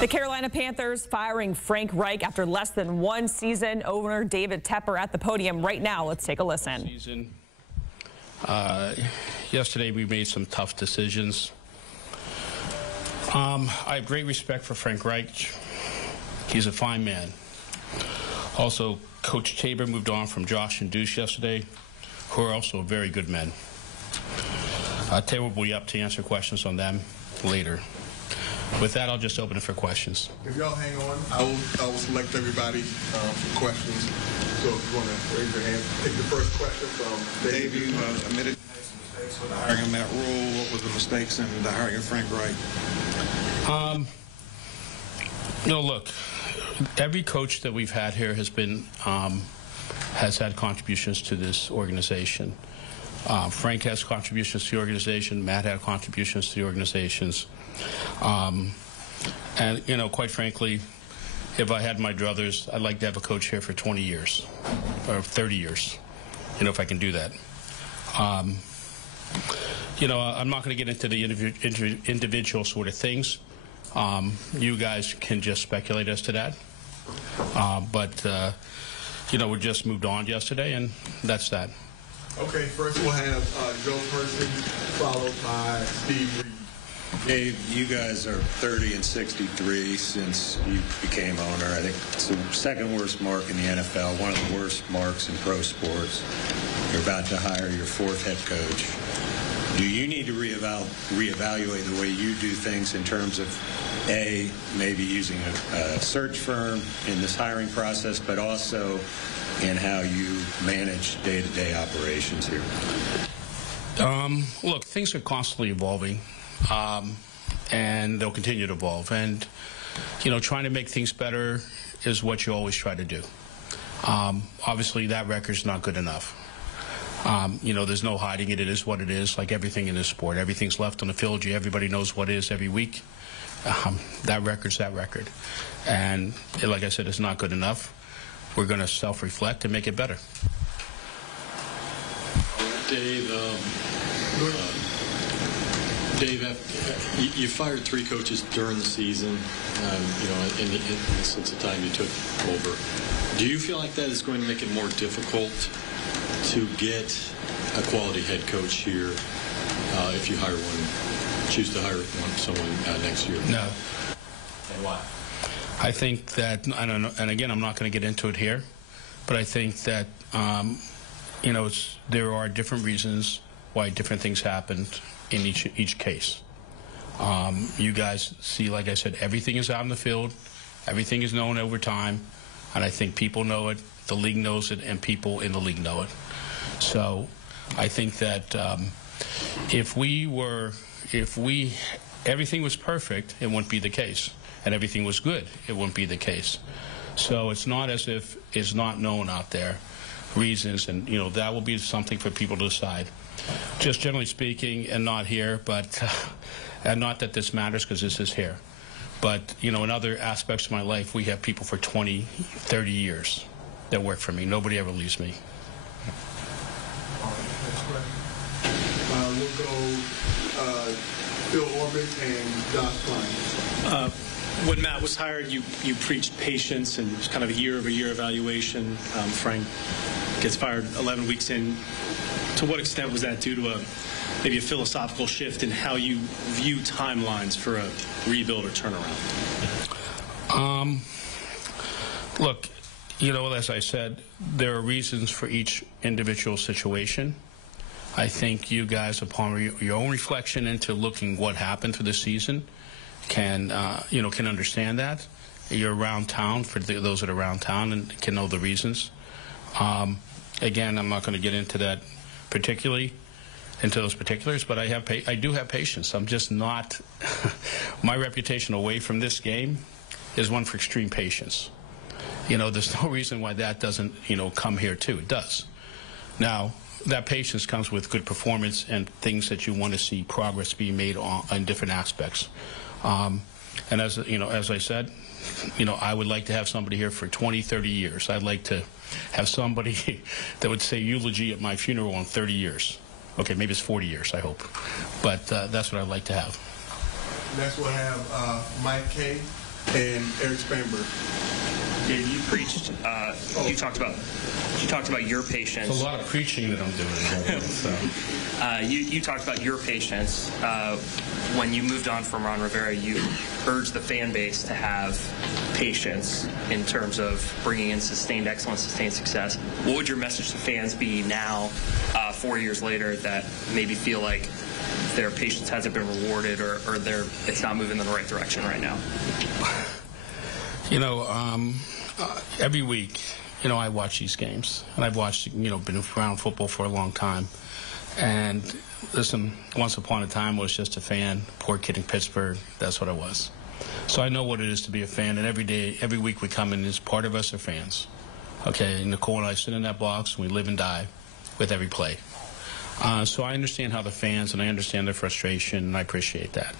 The Carolina Panthers firing Frank Reich after less than one season. Owner David Tepper at the podium right now. Let's take a listen. Yesterday we made some tough decisions. I have great respect for Frank Reich. He's a fine man. Also, Coach Tabor moved on from Josh and Deuce yesterday, who are also very good men. Tabor will be up to answer questions on them later. With that, I'll just open it for questions. If y'all hang on, I will select everybody for questions. So if you want to raise your hand, take the first question from Dave. You admitted to make some mistakes with hiring him Matt Rule. What was the mistakes in the hiring of Frank Reich? Look, every coach that we've had here has been has had contributions to this organization. Frank has contributions to the organization. Matt had contributions to the organizations. And, quite frankly, if I had my druthers, I'd like to have a coach here for 20 years or 30 years, if I can do that. I'm not going to get into the individual sort of things. You guys can just speculate as to that. We just moved on yesterday, and that's that. Okay, first we'll have Joe Person, followed by Steve Reed. Dave, you guys are 30 and 63 since you became owner. I think it's the second worst mark in the NFL, one of the worst marks in pro sports. You're about to hire your fourth head coach. Do you need to reevaluate the way you do things in terms of, A, maybe using a search firm in this hiring process, but also in how you manage day-to-day operations here? Look, things are constantly evolving. And they'll continue to evolve. And, trying to make things better is what you always try to do. Obviously, that record's not good enough. There's no hiding it. It is what it is, like everything in this sport. Everything's left on the field. Everybody knows what is every week. That record's that record. And like I said, it's not good enough. We're going to self-reflect and make it better. Dave, you fired 3 coaches during the season, since the time you took over. Do you feel like that is going to make it more difficult to get a quality head coach here if you choose to hire someone next year? No. And why? I think that, I don't know, and again, I'm not going to get into it here, but I think that, there are different reasons why different things happened in each case. You guys see, like I said, everything is out in the field. Everything is known over time. And I think people know it, the league knows it, and people in the league know it. So I think that if everything was perfect, it wouldn't be the case. And everything was good, it wouldn't be the case. So it's not as if it's not known out there, reasons, and that will be something for people to decide. Just generally speaking, and not here, but and not that this matters because this is here. But, in other aspects of my life, we have people for 20, 30 years that work for me. Nobody ever leaves me. All right, next question. We'll go Phil Orbit and Josh Klein. When Matt was hired, you preached patience and kind of a year-over-year evaluation. Frank gets fired 11 weeks in. To what extent was that due to maybe a philosophical shift in how you view timelines for a rebuild or turnaround? Look, as I said, there are reasons for each individual situation. I think you guys, upon your own reflection into looking what happened through the season, can understand that. You're around town, for those that are around town, and can know the reasons. Again, I'm not going to get into that particularly, into those particulars, but I do have patience. I'm just not, my reputation away from this game is one for extreme patience. There's no reason why that doesn't, come here too. It does. Now, that patience comes with good performance and things that you want to see progress being made on different aspects. And as I said, I would like to have somebody here for 20, 30 years. I'd like to have somebody that would say eulogy at my funeral in 30 years. Okay, maybe it's 40 years, I hope. But that's what I'd like to have. Next we'll have Mike Kay, and Eric Spanberg. Dave, you preached. You talked about your patience. It's a lot of preaching that I'm doing. So. You talked about your patience. When you moved on from Ron Rivera, you urged the fan base to have patience in terms of bringing in sustained excellence, sustained success. What would your message to fans be now, 4 years later, that maybe feel like their patience hasn't been rewarded, or it's not moving in the right direction right now? You know, every week, you know, I watch these games, and I've watched, you know, been around football for a long time. And listen, once upon a time, I was just a fan, poor kid in Pittsburgh. That's what I was. So I know what it is to be a fan, and every day, every week we come in, as part of us are fans. Okay, Nicole and I sit in that box, and we live and die with every play. So I understand how the fans, and I understand their frustration, and I appreciate that.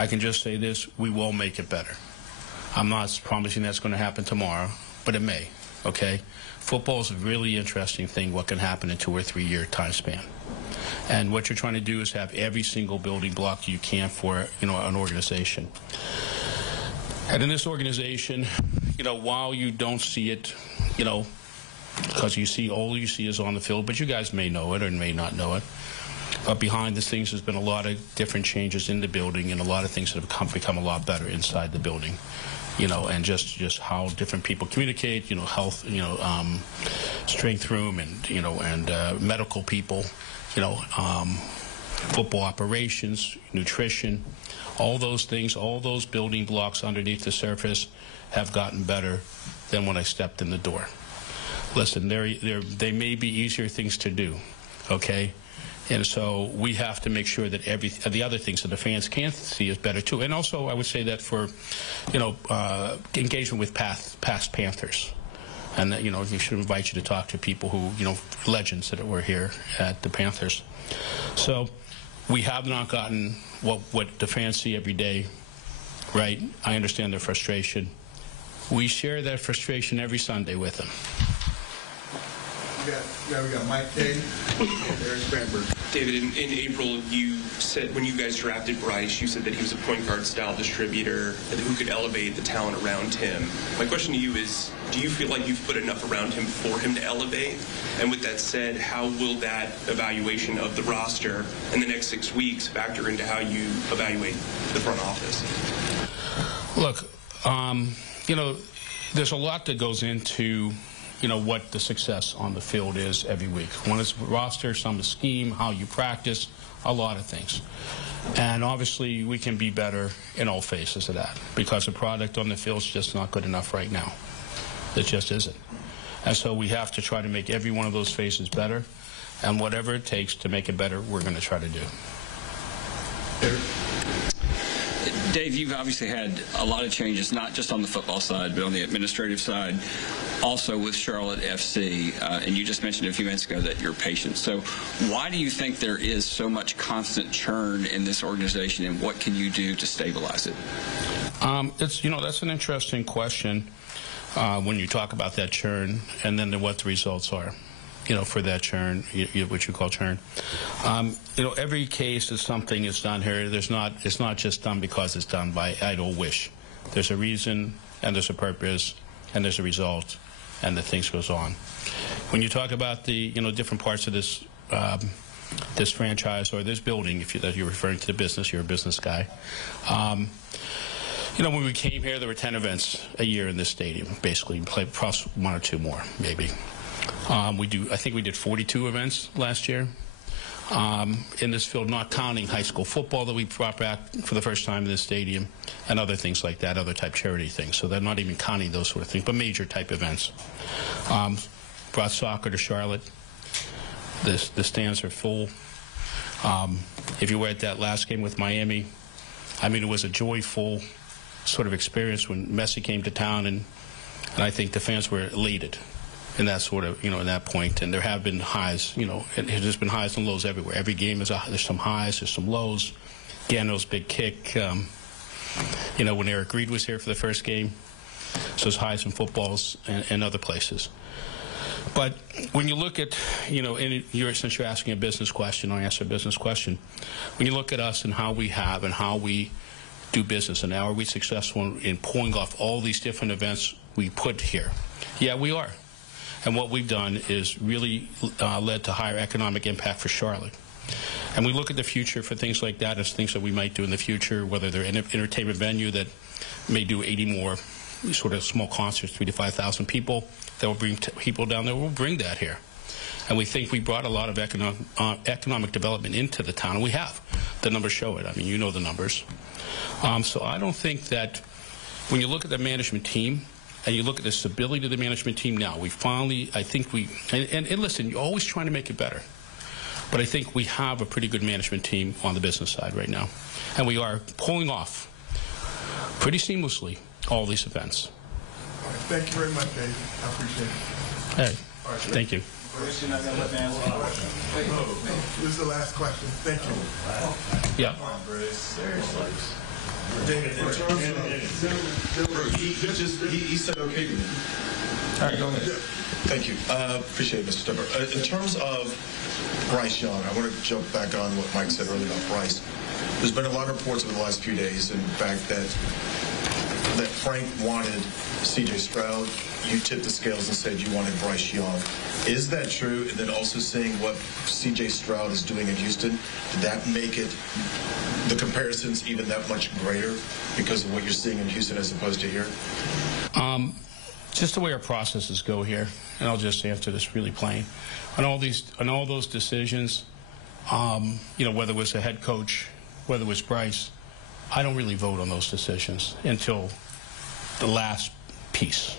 I can just say this: we will make it better. I'm not promising that's going to happen tomorrow, but it may. Okay, football is a really interesting thing. What can happen in 2 or 3 year time span, and what you're trying to do is have every single building block you can for, you know, an organization. And in this organization, you know, while you don't see it, you know, because all you see is on the field, but you guys may know it or may not know it. But behind the scenes, there's been a lot of different changes in the building, and a lot of things that have become a lot better inside the building. You know, and just how different people communicate. You know, health. You know, strength room, and you know, and medical people. You know, football operations, nutrition, all those things, all those building blocks underneath the surface have gotten better than when I stepped in the door. Listen, they may be easier things to do, okay? And so we have to make sure that the other things that the fans can see is better too. And also, I would say that for, you know, engagement with past Panthers. And, you know, we should invite you to talk to people who, you know, legends that were here at the Panthers. So we have not gotten what the fans see every day, right? I understand their frustration. We share that frustration every Sunday with them. We got Mike Kay and Eric Spanberg. David, in April, you said when you guys drafted Bryce, you said that he was a point guard style distributor who could elevate the talent around him. My question to you is, do you feel like you've put enough around him for him to elevate? And with that said, how will that evaluation of the roster in the next 6 weeks factor into how you evaluate the front office? Look, you know, there's a lot that goes into, you know, what the success on the field is every week. One is roster, some is scheme, how you practice, a lot of things. And obviously we can be better in all phases of that, because the product on the field is just not good enough right now. It just isn't. And so we have to try to make every one of those phases better, and whatever it takes to make it better, we're going to try to do. Dave, you've obviously had a lot of changes, not just on the football side, but on the administrative side, also with Charlotte FC, and you just mentioned a few minutes ago that you're patient. So why do you think there is so much constant churn in this organization, and what can you do to stabilize it? You know, that's an interesting question when you talk about that churn, and then what the results are, you know, for that churn, what you call churn. You know, every case is something is done here. It's not just done because it's done by idle wish. There's a reason, and there's a purpose, and there's a result, and the things goes on. When you talk about the, you know, different parts of this this franchise or this building, if you're referring to the business, you're a business guy. You know, when we came here, there were 10 events a year in this stadium, basically. We played plus 1 or 2 more, maybe. I think we did 42 events last year in this field, not counting high school football that we brought back for the first time in this stadium, and other things like that, other type charity things. So they're not even counting those sort of things, but major type events. Brought soccer to Charlotte. The stands are full. If you were at that last game with Miami, I mean, it was a joyful sort of experience when Messi came to town, and I think the fans were elated in that sort of, you know, in that point. And there have been highs, you know, there's been highs and lows everywhere. Every game is there's some highs, there's some lows. Gano's big kick, you know, when Eric Reid was here for the first game. So there's highs in footballs and other places. But when you look at, you know, since you're asking a business question, I'll answer a business question. When you look at us and how we have and how we do business. And now are we successful in pulling off all these different events we put here? Yeah, we are. And what we've done is really led to higher economic impact for Charlotte. And we look at the future for things like that as things that we might do in the future, whether they're an entertainment venue that may do 80 more sort of small concerts, 3,000 to 5,000 people, that will bring people down there. We'll bring that here. And we think we brought a lot of economic development into the town, and we have. The numbers show it. I mean, you know the numbers. So I don't think that when you look at the management team and you look at the stability of the management team now, we finally, I think we, and listen, you're always trying to make it better. But I think we have a pretty good management team on the business side right now. And we are pulling off pretty seamlessly all these events. All right, thank you very much, Dave. I appreciate it. Hey, right, thank you. This is the last question. Thank you. Yeah. Seriously. David, in terms of he said okay to me. All right, go ahead. Thank you. Appreciate it, Mr. Tepper. In terms of Bryce Young, I want to jump back on what Mike said earlier about Bryce. There's been a lot of reports over the last few days, in fact, that Frank wanted C.J. Stroud. You tipped the scales and said you wanted Bryce Young. Is that true? And then also seeing what C.J. Stroud is doing in Houston, did that make it, the comparisons even that much greater because of what you're seeing in Houston as opposed to here? Just the way our processes go here, and I'll just answer this really plain. On all those decisions, you know, whether it was a head coach, whether it was Bryce, I don't really vote on those decisions until the last piece.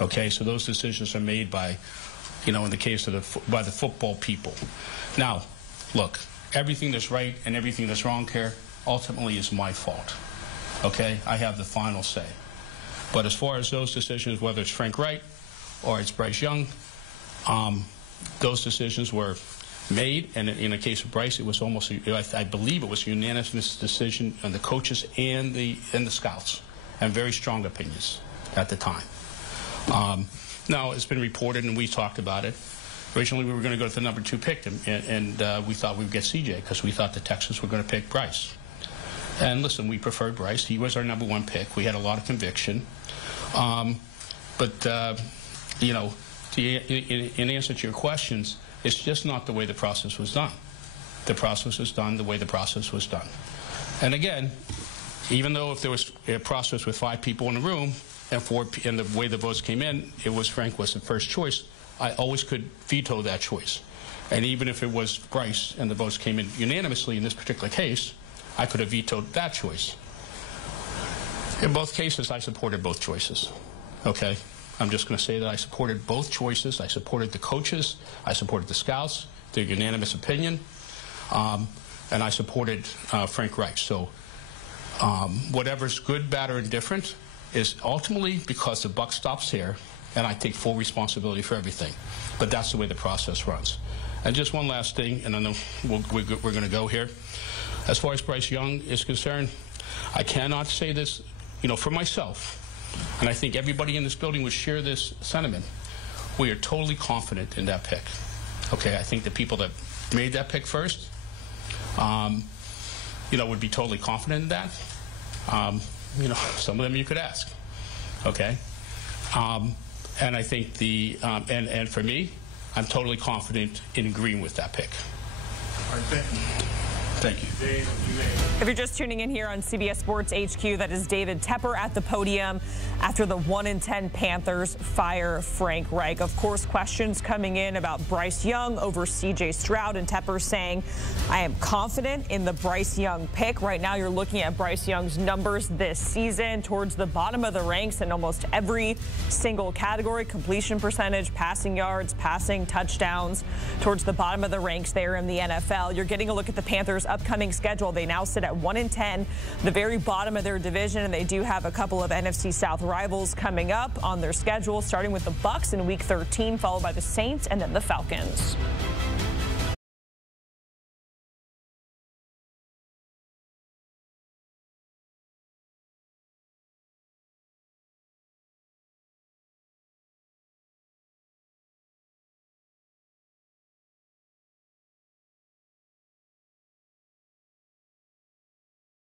Okay, so those decisions are made by, you know, in the case of by the football people. Now, look, everything that's right and everything that's wrong here ultimately is my fault. Okay, I have the final say. But as far as those decisions, whether it's Frank Reich or it's Bryce Young, those decisions were made, and in the case of Bryce, it was almost, I believe it was a unanimous decision on the coaches and the scouts, and very strong opinions at the time. Now, it's been reported, and we talked about it. Originally, we were going to go to the number 2 pick, and we thought we would get CJ because we thought the Texans were going to pick Bryce. And listen, we preferred Bryce. He was our number 1 pick. We had a lot of conviction. You know, in answer to your questions, it's just not the way the process was done. The process was done the way the process was done. And again, even though if there was a process with 5 people in the room and the way the votes came in, it was Frank was the first choice, I always could veto that choice. And even if it was Bryce and the votes came in unanimously in this particular case, I could have vetoed that choice. In both cases, I supported both choices. Okay? I'm just going to say that I supported both choices. I supported the coaches. I supported the scouts, their unanimous opinion. And I supported Frank Reich. So whatever's good, bad, or indifferent is ultimately because the buck stops here, and I take full responsibility for everything. But that's the way the process runs. And just one last thing, and I know we're going to go here. As far as Bryce Young is concerned, I cannot say this, you know, for myself, and I think everybody in this building would share this sentiment. We are totally confident in that pick. Okay, I think the people that made that pick first, you know, would be totally confident in that. You know, some of them you could ask. Okay, and I think and for me, I'm totally confident in agreeing with that pick. All right, thank you. Thank you. Dave, you may. If you're just tuning in here on CBS Sports HQ, that is David Tepper at the podium after the 1-10 Panthers fire Frank Reich. Of course, questions coming in about Bryce Young over C.J. Stroud, and Tepper saying, I am confident in the Bryce Young pick. Right now, you're looking at Bryce Young's numbers this season towards the bottom of the ranks in almost every single category: completion percentage, passing yards, passing touchdowns, towards the bottom of the ranks there in the NFL. You're getting a look at the Panthers' upcoming schedule. They now sit at 1-10, the very bottom of their division, and they do have a couple of NFC South rivals coming up on their schedule, starting with the Bucs in Week 13, followed by the Saints and then the Falcons.